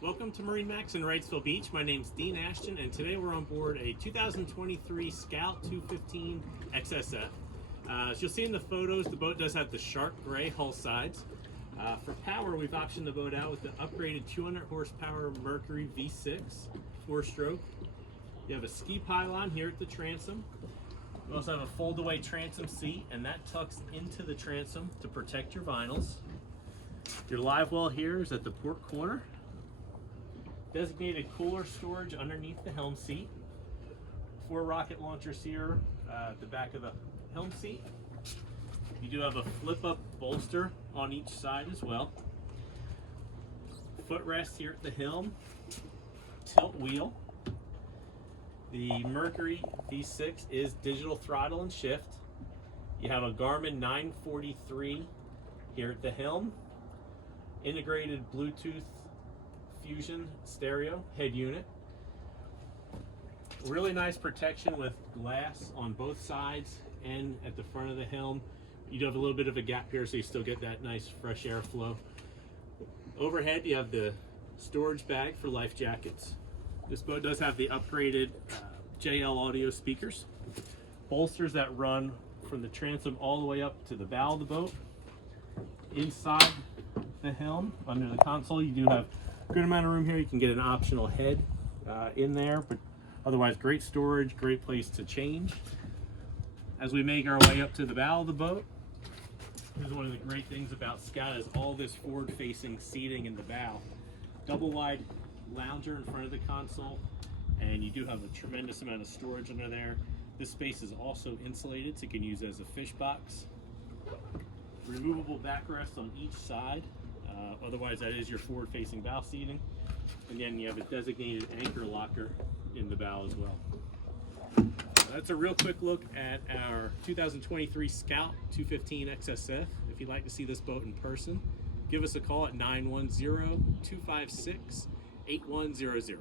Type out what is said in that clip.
Welcome to MarineMax in Wrightsville Beach. My name's Dean Ashton, and today we're on board a 2023 Scout 215 XSF. As you'll see in the photos, the boat does have the shark gray hull sides. For power, we've optioned the boat out with the upgraded 200 horsepower Mercury V6 4-stroke. You have a ski pylon here at the transom. We also have a fold-away transom seat, and that tucks into the transom to protect your vinyls. Your live well here is at the port corner. Designated cooler storage underneath the helm seat. 4 rocket launchers here at the back of the helm seat. You do have a flip-up bolster on each side as well. Footrest here at the helm. Tilt wheel. The Mercury V6 is digital throttle and shift. You have a Garmin 943 here at the helm. Integrated Bluetooth Fusion stereo head unit. Really nice protection with glass on both sides and at the front of the helm. You do have a little bit of a gap here, so you still get that nice fresh airflow. Overhead, you have the storage bag for life jackets. This boat does have the upgraded JL audio speakers. Bolsters that run from the transom all the way up to the bow of the boat. Inside the helm, under the console, you do have a good amount of room here. You can get an optional head in there, but otherwise great storage, great place to change. As we make our way up to the bow of the boat, here's one of the great things about Scout is all this forward-facing seating in the bow. Double wide lounger in front of the console, and you do have a tremendous amount of storage under there. This space is also insulated, so you can use it as a fish box. Removable backrest on each side. Otherwise, that is your forward-facing bow seating. And then you have a designated anchor locker in the bow as well. That's a real quick look at our 2023 Scout 215 XSF. If you'd like to see this boat in person, give us a call at 910-256-8100.